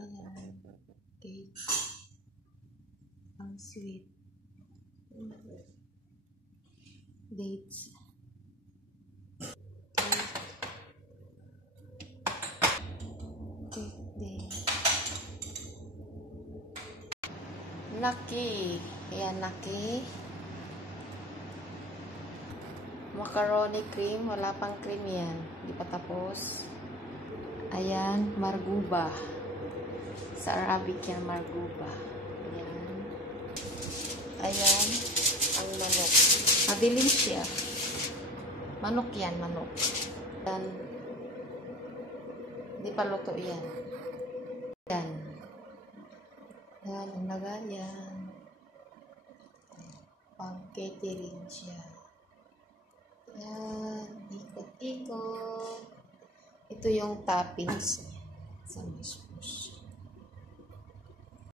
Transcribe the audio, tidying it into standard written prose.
Ayan. Cake. Ang sweet. Dates. Cake din. Naki. Ayan, naki. Macaroni cream. Wala pang cream yan. Hindi pa tapos. Ayan, marguba. Sa Arabic yan, marguba. Ayan. Ayan, ang manok. Madilim siya. Manok yan, manok. Ayan. Hindi pa luto yan. Ayan. Ayan, ang lagayan. Pang-catering siya. Ayan, ikot-ikot. Ito yung toppings niya. Sa mismo.